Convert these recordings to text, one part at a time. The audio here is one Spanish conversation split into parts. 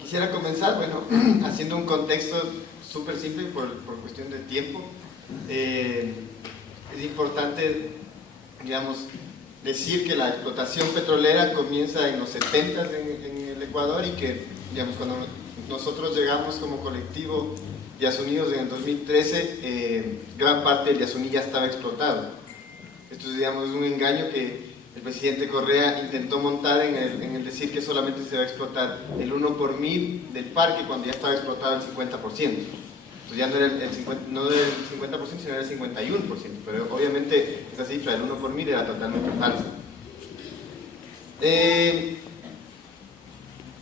Quisiera comenzar, bueno, haciendo un contexto súper simple por cuestión de tiempo. Es importante, digamos, decir que la explotación petrolera comienza en los 70 en el Ecuador y que, digamos, cuando nosotros llegamos como colectivo Yasunidos en el 2013, gran parte del Yasuní ya estaba explotado. Esto es, digamos, un engaño que el presidente Correa intentó montar en el decir que solamente se va a explotar el 1 por 1000 del parque cuando ya estaba explotado el 50%. Entonces ya no era el 50%, sino era el 51%, pero obviamente esa cifra del 1 por 1000 era totalmente falsa.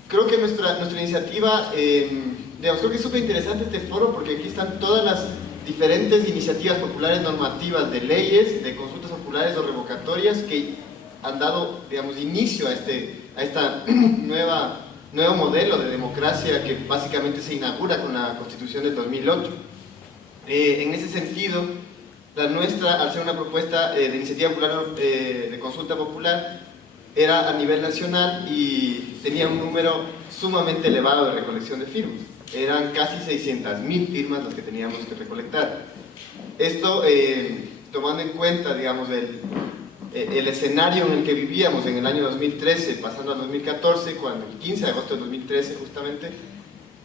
Creo que nuestra iniciativa, digamos, creo que es súper interesante este foro porque aquí están todas las diferentes iniciativas populares normativas de leyes, de consultas populares o revocatorias que han dado, digamos, inicio a este nuevo modelo de democracia que básicamente se inaugura con la Constitución del 2008. En ese sentido, la nuestra, al ser una propuesta de iniciativa popular, de consulta popular, era a nivel nacional y tenía un número sumamente elevado de recolección de firmas. Eran casi 600.000 firmas las que teníamos que recolectar. Esto tomando en cuenta, digamos, el escenario en el que vivíamos en el año 2013, pasando al 2014, cuando el 15 de agosto de 2013 justamente,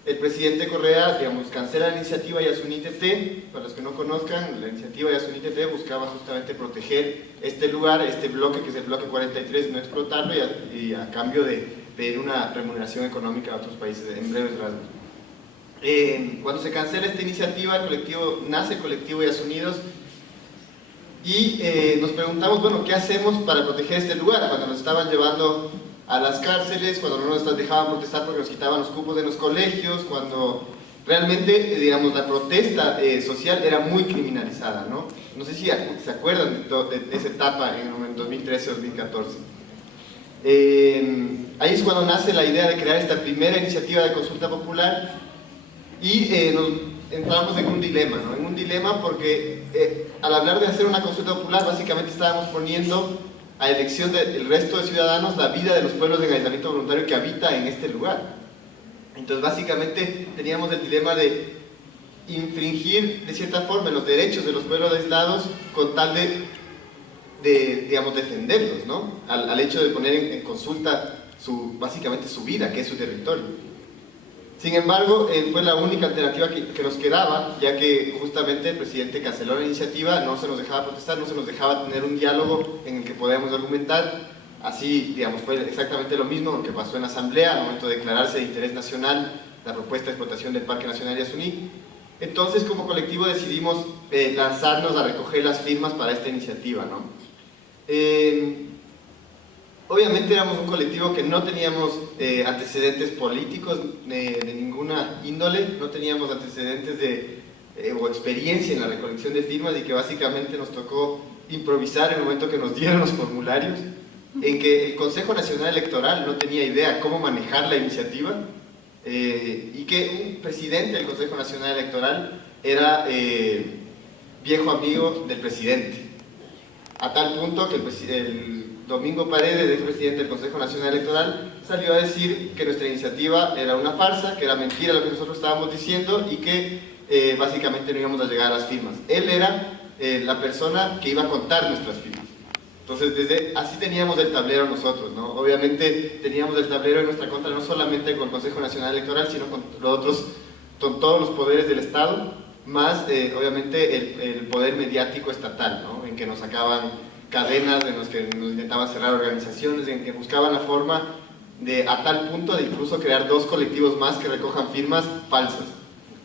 el presidente Correa, digamos, cancela la iniciativa Yasuní TT. Para los que no conozcan, la iniciativa Yasuní TT buscaba justamente proteger este lugar, este bloque que es el bloque 43, no explotarlo y a cambio de pedir una remuneración económica a otros países en breves rasgos. Cuando se cancela esta iniciativa, nace el colectivo Yasunidos y nos preguntamos, bueno, ¿qué hacemos para proteger este lugar? Cuando nos estaban llevando a las cárceles, cuando no nos dejaban protestar porque nos quitaban los cupos de los colegios, cuando realmente, digamos, la protesta social era muy criminalizada, ¿no? No sé si se acuerdan de esa etapa en 2013-2014. Ahí es cuando nace la idea de crear esta primera iniciativa de consulta popular y nos entramos en un dilema, ¿no? En un dilema porque al hablar de hacer una consulta popular básicamente estábamos poniendo a elección del resto de ciudadanos la vida de los pueblos en aislamiento voluntario que habita en este lugar. Entonces básicamente teníamos el dilema de infringir de cierta forma los derechos de los pueblos aislados con tal de digamos, defenderlos, ¿no? Al hecho de poner en consulta básicamente su vida, que es su territorio. Sin embargo, fue la única alternativa que nos quedaba, ya que justamente el presidente canceló la iniciativa, no se nos dejaba protestar, no se nos dejaba tener un diálogo en el que podíamos argumentar. Así, digamos, fue exactamente lo mismo lo que pasó en la Asamblea al momento de declararse de interés nacional la propuesta de explotación del Parque Nacional Yasuní. Entonces, como colectivo decidimos lanzarnos a recoger las firmas para esta iniciativa, ¿no? Obviamente éramos un colectivo que no teníamos antecedentes políticos de ninguna índole, no teníamos antecedentes o experiencia en la recolección de firmas y que básicamente nos tocó improvisar en el momento que nos dieron los formularios, en que el Consejo Nacional Electoral no tenía idea cómo manejar la iniciativa y que un presidente del Consejo Nacional Electoral era viejo amigo del presidente, a tal punto que el Domingo Paredes, expresidente del Consejo Nacional Electoral, salió a decir que nuestra iniciativa era una farsa, que era mentira lo que nosotros estábamos diciendo y que básicamente no íbamos a llegar a las firmas. Él era la persona que iba a contar nuestras firmas. Entonces, así teníamos el tablero nosotros, ¿no? Obviamente teníamos el tablero en nuestra contra no solamente con el Consejo Nacional Electoral, sino con todos los poderes del Estado, más obviamente el poder mediático estatal, ¿no? En que nos sacaban cadenas, en los que nos intentaban cerrar organizaciones, en que buscaban la forma a tal punto de incluso crear dos colectivos más que recojan firmas falsas,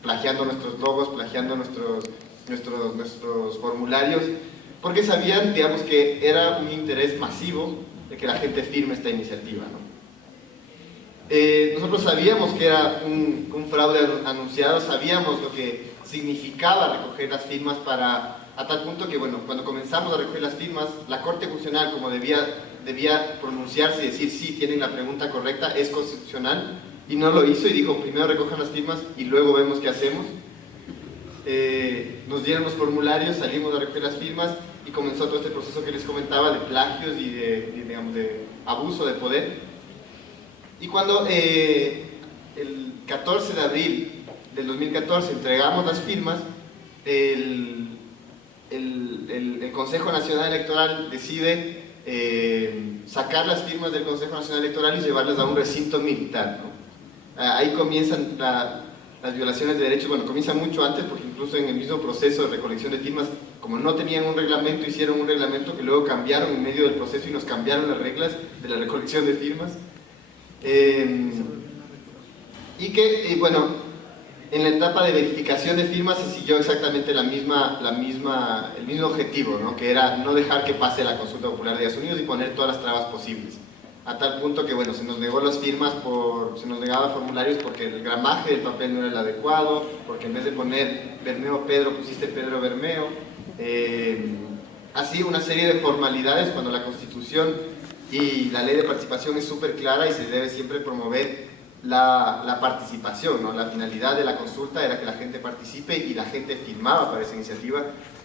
plagiando nuestros logos, plagiando nuestros formularios, porque sabían, digamos, que era un interés masivo de que la gente firme esta iniciativa, ¿no? Nosotros sabíamos que era un fraude anunciado, sabíamos lo que significaba recoger las firmas a tal punto que, bueno, cuando comenzamos a recoger las firmas, la Corte Constitucional, como debía pronunciarse y decir, sí, tienen la pregunta correcta, es constitucional, y no lo hizo y dijo, primero recojan las firmas y luego vemos qué hacemos. Nos dieron los formularios, salimos a recoger las firmas y comenzó todo este proceso que les comentaba de plagios y digamos, de abuso de poder. Y cuando el 14 de abril del 2014 entregamos las firmas, el Consejo Nacional Electoral decide sacar las firmas del Consejo Nacional Electoral y llevarlas a un recinto militar, ¿no? Ahí comienzan las violaciones de derechos. Bueno, comienza mucho antes, porque incluso en el mismo proceso de recolección de firmas, como no tenían un reglamento, hicieron un reglamento que luego cambiaron en medio del proceso y nos cambiaron las reglas de la recolección de firmas. Bueno, en la etapa de verificación de firmas se siguió exactamente el mismo objetivo, ¿no? Que era no dejar que pase la consulta popular de Díaz Unidos y poner todas las trabas posibles. A tal punto que, bueno, se nos negó las firmas, se nos negaba formularios porque el gramaje del papel no era el adecuado, porque en vez de poner Bermeo Pedro pusiste Pedro Bermeo. Así una serie de formalidades, cuando la Constitución y la ley de participación es súper clara y se debe siempre promover la participación, ¿no? La finalidad de la consulta era que la gente participe y la gente firmaba para esa iniciativa.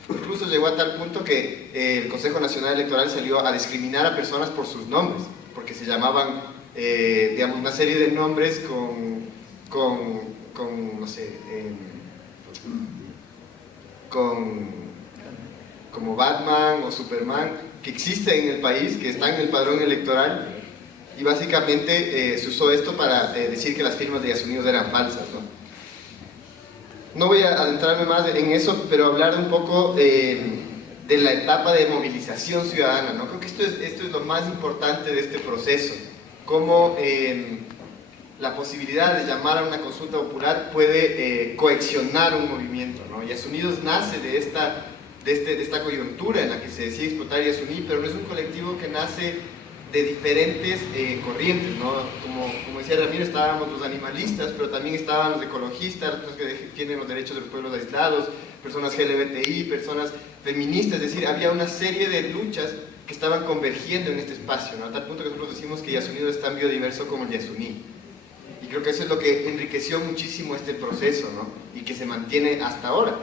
Incluso llegó a tal punto que el Consejo Nacional Electoral salió a discriminar a personas por sus nombres, porque se llamaban, digamos, una serie de nombres no sé, como Batman o Superman, que existen en el país, que están en el padrón electoral. Y básicamente se usó esto para decir que las firmas de Díaz Unidos eran falsas, ¿no? No voy a adentrarme más en eso, pero hablar un poco de la etapa de movilización ciudadana, ¿no? Creo que esto es lo más importante de este proceso, cómo la posibilidad de llamar a una consulta popular puede coaccionar un movimiento, ¿no? Díaz Unidos nace de esta coyuntura en la que se decide explotar Díaz Unidos, pero no es un colectivo que nace de diferentes corrientes, ¿no? Como decía Ramiro, estábamos los animalistas, pero también estaban los ecologistas, los que defienden los derechos de los pueblos aislados, personas LGBTI, personas feministas, es decir, había una serie de luchas que estaban convergiendo en este espacio, ¿no? A tal punto que nosotros decimos que Díaz Unidos es tan biodiverso como el Yasuní. Y creo que eso es lo que enriqueció muchísimo este proceso, ¿no? Y que se mantiene hasta ahora.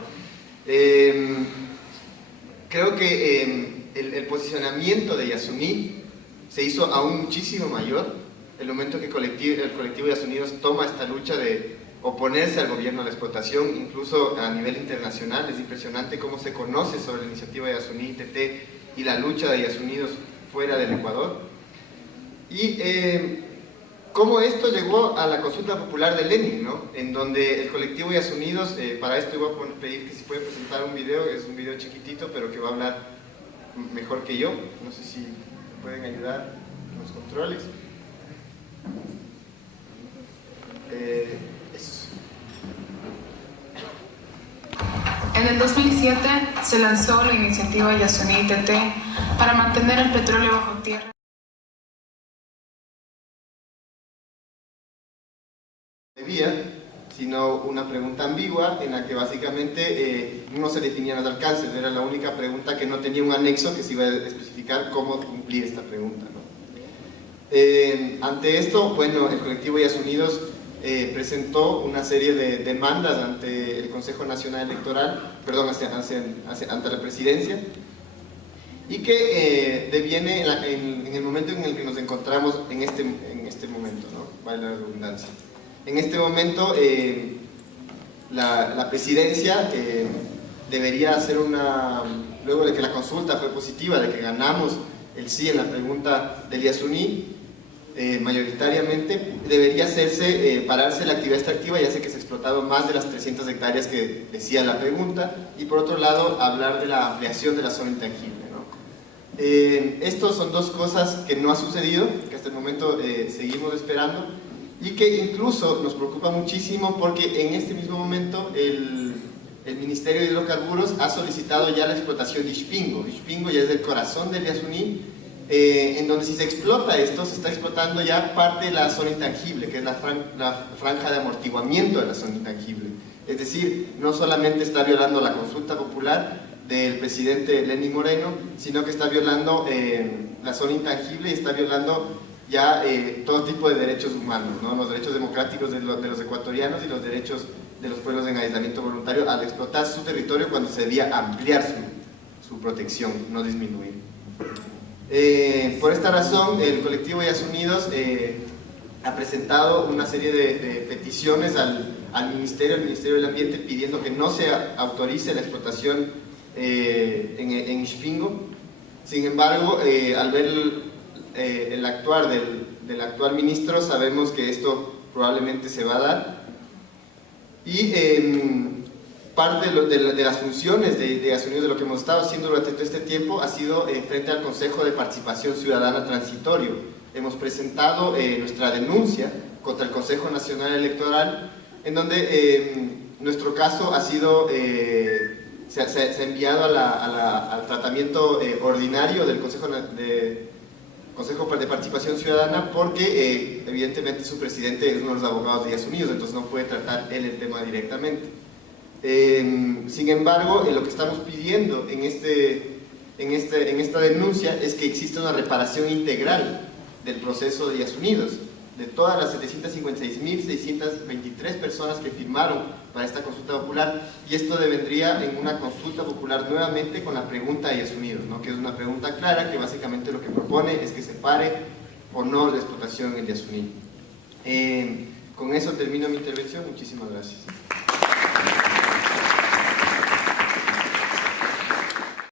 Creo que el posicionamiento de Yasuní se hizo aún muchísimo mayor el momento que el colectivo Díaz Unidos toma esta lucha de oponerse al gobierno de la explotación, incluso a nivel internacional. Es impresionante cómo se conoce sobre la iniciativa de Yasuní, TT y la lucha de Díaz Unidos fuera del Ecuador. Y cómo esto llegó a la consulta popular de Lenin, ¿no? En donde el colectivo Díaz Unidos, para esto voy a pedir que si puede presentar un video, es un video chiquitito, pero que va a hablar mejor que yo. No sé si pueden ayudar con los controles. Eso. En el 2007 se lanzó la iniciativa Yasuní-TT para mantener el petróleo bajo tierra. Sino una pregunta ambigua en la que básicamente no se definían los alcances. Era la única pregunta que no tenía un anexo que se iba a especificar cómo cumplir esta pregunta, ¿no? Ante esto, bueno, el colectivo Díaz Unidos presentó una serie de demandas ante el Consejo Nacional Electoral, perdón, ante la presidencia, y que deviene en el momento en el que nos encontramos en este momento, ¿no? Vale la redundancia. En este momento la presidencia debería hacer luego de que la consulta fue positiva, de que ganamos el sí en la pregunta del Yasuní, mayoritariamente, debería pararse la actividad extractiva, ya sé que se explotaron más de las 300 hectáreas que decía la pregunta, y por otro lado hablar de la ampliación de la zona intangible, ¿no? Estos son dos cosas que no ha sucedido, que hasta el momento seguimos esperando, y que incluso nos preocupa muchísimo porque en este mismo momento el Ministerio de Hidrocarburos ha solicitado ya la explotación de Ixpingo. Ixpingo ya es el corazón del Yasuní, en donde si se explota esto, se está explotando ya parte de la zona intangible, que es la franja de amortiguamiento de la zona intangible. Es decir, no solamente está violando la consulta popular del presidente Lenín Moreno, sino que está violando la zona intangible y está violando ya todo tipo de derechos humanos, ¿no? Los derechos democráticos de los ecuatorianos y los derechos de los pueblos en aislamiento voluntario al explotar su territorio cuando se debía ampliar su protección, no disminuir. Por esta razón, el colectivo Díaz Unidos ha presentado una serie de peticiones al Ministerio del Ambiente pidiendo que no se autorice la explotación en Ispingo. Sin embargo, al ver el actuar del actual ministro, sabemos que esto probablemente se va a dar. Y parte de las funciones de Asunidos, de lo que hemos estado haciendo durante todo este tiempo, ha sido frente al Consejo de Participación Ciudadana Transitorio. Hemos presentado nuestra denuncia contra el Consejo Nacional Electoral, en donde nuestro caso ha sido, se ha enviado al tratamiento ordinario del Consejo de Participación Ciudadana, porque evidentemente su presidente es uno de los abogados de Asunidos, entonces no puede tratar él el tema directamente. Sin embargo, lo que estamos pidiendo en esta denuncia es que exista una reparación integral del proceso de Asunidos, de todas las 756.623 personas que firmaron para esta consulta popular, y esto devendría en una consulta popular nuevamente con la pregunta de Asunidos, ¿no? Que es una pregunta clara que básicamente lo que propone es que se pare o no la explotación en Yasuní. Con eso termino mi intervención. Muchísimas gracias.